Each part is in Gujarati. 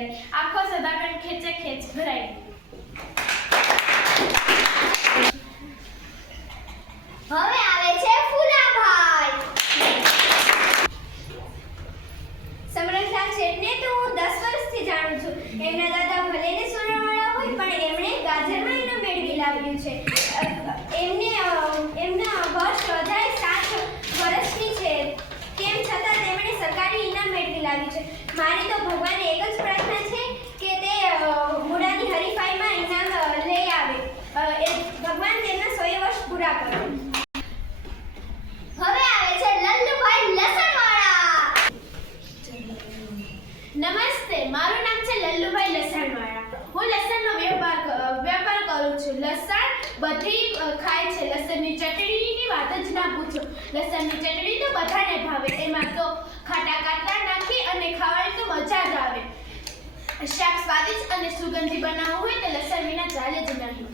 તૈયારી, આખો સદાબેન ખેંચે ખેંચ ભરાઈ. હવે આવે છે ફૂલાભાઈ. સમરસલાલ શેઠને તો હું 10 વર્ષથી જાણું છું. એમના દાદા ભલે ને સોનાવાળા હોય પણ એમણે ગાજરમાં ઇનામ મેળવી લાવ્યું છે. એમના વર્ષ વધારે 7 વર્ષની છે, તેમ છતાં તેમણે સરકારી ઇનામ મેળવી લાવ્યું છે. મારી તો ભગવાનને એક જ પ્રાર્થના છે કે તે મુડાની હરીફાઈમાં ઇનામ લઈ આવે. ભગવાન તેમના 100 વર્ષ પૂરા કરે. હવે આવે છે લલ્લુભાઈ લસણવાળા. નમસ્તે, મારું નામ છે લલ્લુભાઈ લસણવાળા. હું લસણનો વેપાર કરું છું. લસણ બધી ખાય છે. લસણની ચટણીની વાત જ ના પૂછો. લસણની ચટણી તો બધાને ભાવે. એમાં તો ખાટા કાતરા નાખી અને ખાવાની તો મજા જ આવે. શાક સ્વાદિષ્ટ અને સુગંધી બનાવવું હોય તો લસણ વિના ચાલે જ નહીં.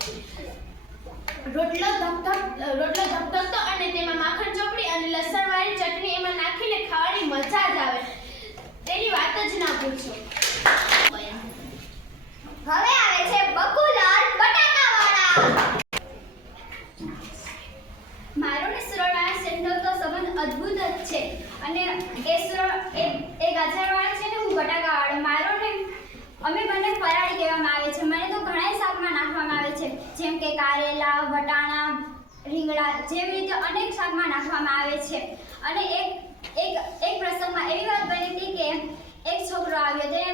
રોટલો ધબધબતો અને તેમાં માખણ ચોપડી અને લસણવાળી ચટણી એમાં નાખીને ખાવાની મજા જ આવે. તેની વાત જ ના પૂછો. હવે આવે છે બકુલાલ બટાકાવાળા. મારો ને સુરણવાળા શેઠનો તો સંબંધ અદ્ભુત જ છે અને એ ગાજરવાળા છે ને હું બટાકાવાળો. મારો ને અમે બંને ફરાળી કહેવામાં આવે છે. મને તો ઘણા શાકમાં નાખવામાં આવે છે, જેમ કે કારેલા, વટાણા, રીંગણા, જેવી રીતે અનેક શાકમાં નાખવામાં આવે છે. અને એક પ્રસંગમાં એવી વાત બની હતી કે એક છોકરો આવ્યો, તેને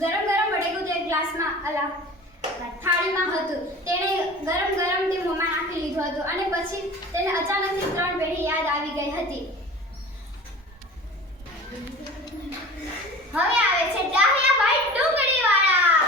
ગરમ બટેકું તો એક ગ્લાસમાં થાળીમાં હતું. તેણે ગરમ તે મોંમાં નાખી લીધું હતું અને પછી તેને અચાનકથી 3 પેઢી યાદ આવી ગઈ હતી. હવે આવે છે ડાહ્યાભાઈ ડુંગળીવાળા.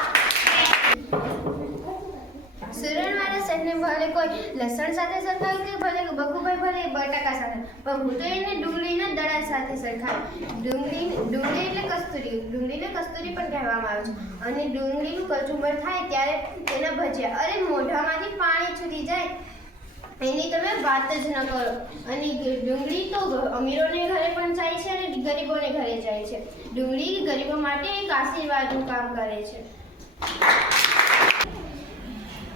સુરણવાળા શેઠને ભલે કોઈ લસણ સાથે સરખાવ્યું કે ભલે બકુભાઈ ભલે બટાકા સાથે, પણ હું તો એને ડુંગળીના દડા સાથે સરખાવ્યું. ડુંગળી એટલે કસ્તુરી. ડુંગળીને કસ્તુરી પણ કહેવામાં આવે છે. અને ડુંગળીનું કચુંબર થાય ત્યારે તેના ભજીયા, અરે મોઢામાંથી પાણી છૂટી જાય એની તમે વાત જ ન કરો. અને ડુંગળી તો અમીરોને ઘરે પણ જાય છે અને ગરીબોને ઘરે જાય છે. ડુંગળી ગરીબો માટે એક આશીર્વાદનું કામ કરે છે.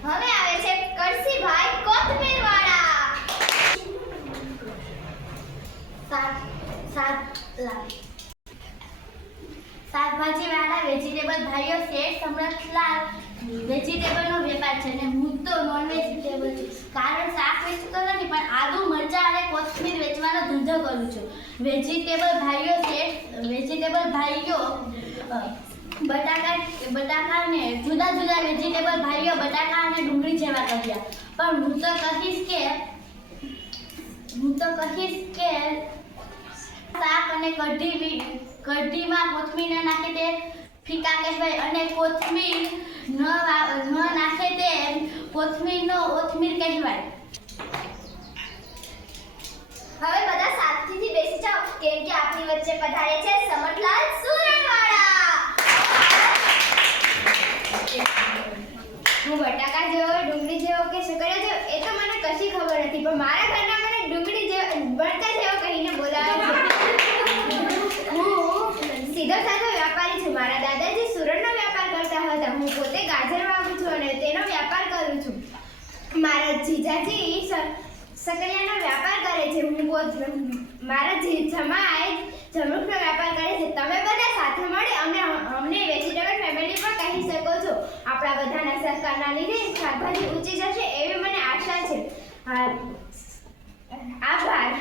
હવે આવે છે કરસીભાઈ કોથમીરવાળા. શાકભાજીવાળા વેજીટેબલ ભાઈઓ શેઠ સમરસલાલ વેજીટેબલનો વેપાર છે અને હું તો નોન વેજીટેબલ છું. કારણ શાક વેચતો નથી પણ આદુ, મરચાં અને કોથમીર વેચવાનો ધંધો કરું છું. વેજીટેબલ ભાઈઓ બટાકાને જુદા વેજીટેબલ ભાઈઓ બટાકા અને ડુંગળી જેવા કર્યા. પણ હું તો કહીશ કે શાક અને કઢીમાં કોથમીર ન નાખે તે ફીકા કહેવાય અને કોથમીર ન નાખે તે કોથમીરનો ઓથમીર કહેવાય. હવે બધા શાંતિથી બેસી જાઓ કેમ કે આપણી વચ્ચે પધારે છે સમરલાલ સુરણવાળા. હું બટાકા જેવો, ડુંગળી જેવો કે શકરિયા જેવો એ તો મને કશી ખબર નથી, પણ મારા ઘરના મને ડુંગળી જેવો, બળકા જેવો કહીને બોલાવે છે. હું સીધો સાધો વ્યાપારી છું. મારા દાદાજી સુરણનો વ્યાપાર કરતા હતા. હું પોતે ગાજર વાવું છું અને તેનો વ્યાપાર કરું છું. મારા જીજાજી શકરિયાનો વ્યાપાર કરે છે. મારા જમાઈ જમરૂખનો વ્યાપાર કરે છે. તમે બધા સાથે મળી અમને વેજીટેબલ ફેમિલી પણ કહી શકો છો. આપણા બધાના સહકારના લીધે શાકભાજી ઊંચી જશે એવી મને આશા છે. આભાર.